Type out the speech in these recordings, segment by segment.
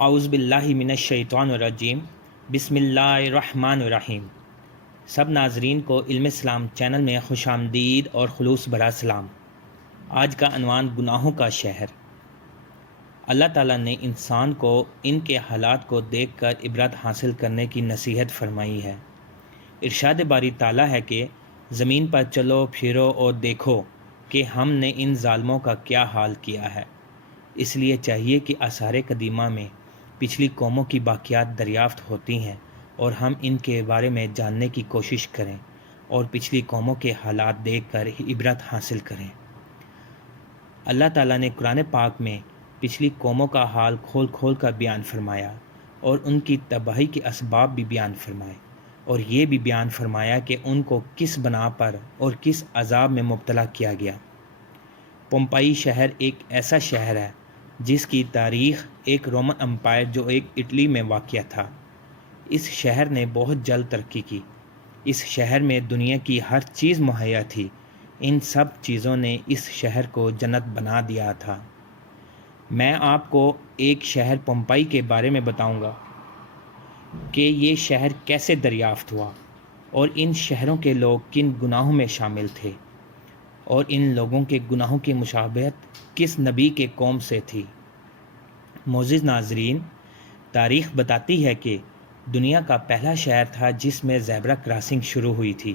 اعوذ باللہ من الشیطان الرجیم بسم اللہ الرحمن الرحیم۔ سب ناظرین کو علم اسلام چینل میں خوش آمدید اور خلوص بھرا سلام۔ آج کا عنوان گناہوں کا شہر۔ اللہ تعالیٰ نے انسان کو ان کے حالات کو دیکھ کر عبرت حاصل کرنے کی نصیحت فرمائی ہے۔ ارشاد باری تعالیٰ ہے کہ زمین پر چلو پھرو اور دیکھو کہ ہم نے ان ظالموں کا کیا حال کیا ہے۔ اس لیے چاہیے کہ آثار قدیمہ میں پچھلی قوموں کی باقیات دریافت ہوتی ہیں اور ہم ان کے بارے میں جاننے کی کوشش کریں اور پچھلی قوموں کے حالات دیکھ کر عبرت حاصل کریں۔ اللہ تعالیٰ نے قرآن پاک میں پچھلی قوموں کا حال کھول کھول کر بیان فرمایا اور ان کی تباہی کے اسباب بھی بیان فرمائے، اور یہ بھی بیان فرمایا کہ ان کو کس بنا پر اور کس عذاب میں مبتلا کیا گیا۔ پومپئی شہر ایک ایسا شہر ہے جس کی تاریخ ایک رومن امپائر جو ایک اٹلی میں واقع تھا۔ اس شہر نے بہت جلد ترقی کی۔ اس شہر میں دنیا کی ہر چیز مہیا تھی۔ ان سب چیزوں نے اس شہر کو جنت بنا دیا تھا۔ میں آپ کو ایک شہر پومپئی کے بارے میں بتاؤں گا کہ یہ شہر کیسے دریافت ہوا اور ان شہروں کے لوگ کن گناہوں میں شامل تھے اور ان لوگوں کے گناہوں کی مشابہت کس نبی کے قوم سے تھی۔ معزز ناظرین، تاریخ بتاتی ہے کہ دنیا کا پہلا شہر تھا جس میں زیبرا کراسنگ شروع ہوئی تھی۔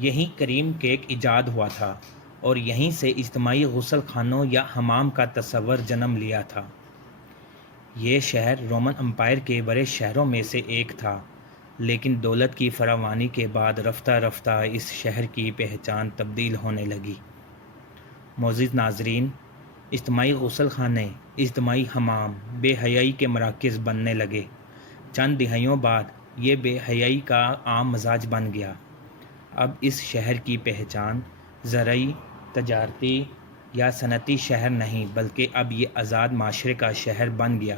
یہیں کریم کیک ایجاد ہوا تھا اور یہیں سے اجتماعی غسل خانوں یا حمام کا تصور جنم لیا تھا۔ یہ شہر رومن امپائر کے بڑے شہروں میں سے ایک تھا، لیکن دولت کی فراوانی کے بعد رفتہ رفتہ اس شہر کی پہچان تبدیل ہونے لگی۔ معزز ناظرین، اجتماعی غسل خانے، اجتماعی حمام بے حیائی کے مراکز بننے لگے۔ چند دہائیوں بعد یہ بے حیائی کا عام مزاج بن گیا۔ اب اس شہر کی پہچان زرعی، تجارتی یا صنعتی شہر نہیں، بلکہ اب یہ آزاد معاشرے کا شہر بن گیا۔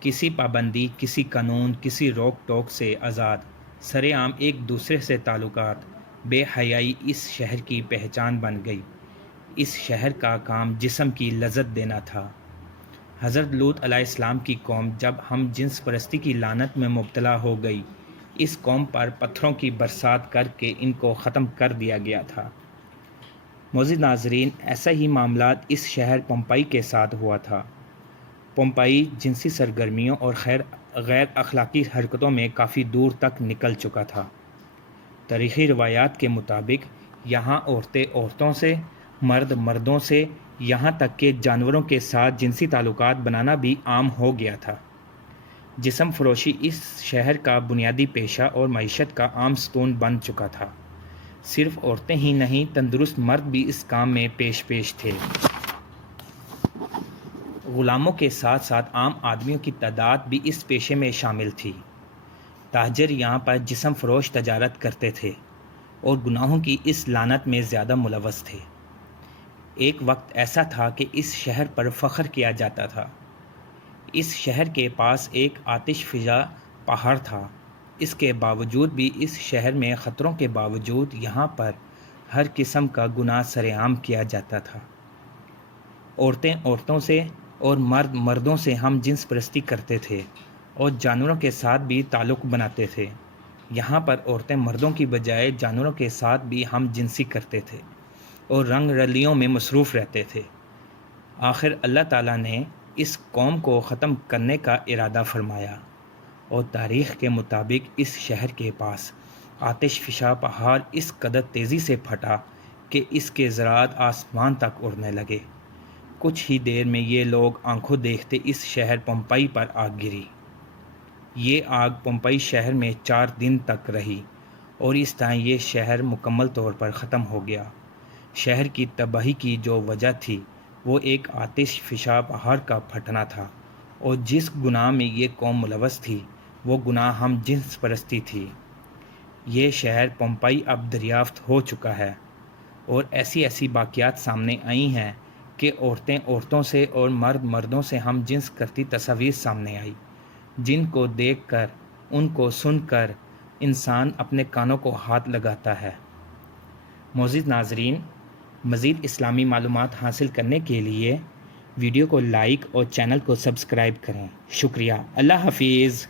کسی پابندی، کسی قانون، کسی روک ٹوک سے آزاد، سرے عام ایک دوسرے سے تعلقات، بے حیائی اس شہر کی پہچان بن گئی۔ اس شہر کا کام جسم کی لذت دینا تھا۔ حضرت لوط علیہ السلام کی قوم جب ہم جنس پرستی کی لعنت میں مبتلا ہو گئی، اس قوم پر پتھروں کی برسات کر کے ان کو ختم کر دیا گیا تھا۔ معزز ناظرین، ایسا ہی معاملات اس شہر پومپئی کے ساتھ ہوا تھا۔ پومپئی جنسی سرگرمیوں اور غیر اخلاقی حرکتوں میں کافی دور تک نکل چکا تھا۔ تاریخی روایات کے مطابق یہاں عورتیں عورتوں سے، مرد مردوں سے، یہاں تک کہ جانوروں کے ساتھ جنسی تعلقات بنانا بھی عام ہو گیا تھا۔ جسم فروشی اس شہر کا بنیادی پیشہ اور معیشت کا عام ستون بن چکا تھا۔ صرف عورتیں ہی نہیں، تندرست مرد بھی اس کام میں پیش تھے۔ غلاموں کے ساتھ ساتھ عام آدمیوں کی تعداد بھی اس پیشے میں شامل تھی۔ تاجر یہاں پر جسم فروش تجارت کرتے تھے اور گناہوں کی اس لعنت میں زیادہ ملوث تھے۔ ایک وقت ایسا تھا کہ اس شہر پر فخر کیا جاتا تھا۔ اس شہر کے پاس ایک آتش فشاں پہاڑ تھا۔ اس کے باوجود بھی، اس شہر میں خطروں کے باوجود، یہاں پر ہر قسم کا گناہ سرے عام کیا جاتا تھا۔ عورتیں عورتوں سے اور مرد مردوں سے ہم جنس پرستی کرتے تھے اور جانوروں کے ساتھ بھی تعلق بناتے تھے۔ یہاں پر عورتیں مردوں کی بجائے جانوروں کے ساتھ بھی ہم جنسی کرتے تھے اور رنگ رلیوں میں مصروف رہتے تھے۔ آخر اللہ تعالیٰ نے اس قوم کو ختم کرنے کا ارادہ فرمایا اور تاریخ کے مطابق اس شہر کے پاس آتش فشاں پہاڑ اس قدر تیزی سے پھٹا کہ اس کے ذرات آسمان تک اڑنے لگے۔ کچھ ہی دیر میں یہ لوگ آنکھوں دیکھتے اس شہر پومپئی پر آگ گری۔ یہ آگ پومپئی شہر میں 4 دن تک رہی اور اس طرح یہ شہر مکمل طور پر ختم ہو گیا۔ شہر کی تباہی کی جو وجہ تھی وہ ایک آتش فشاں پہاڑ کا پھٹنا تھا، اور جس گناہ میں یہ قوم ملوث تھی وہ گناہ ہم جنس پرستی تھی۔ یہ شہر پومپئی اب دریافت ہو چکا ہے اور ایسی باقیات سامنے آئی ہیں کہ عورتیں عورتوں سے اور مرد مردوں سے ہم جنس کرتی تصاویر سامنے آئی، جن کو دیکھ کر، ان کو سن کر انسان اپنے کانوں کو ہاتھ لگاتا ہے۔ معزز ناظرین، مزید اسلامی معلومات حاصل کرنے کے لیے ویڈیو کو لائک اور چینل کو سبسکرائب کریں. شکریہ. اللہ حافظ.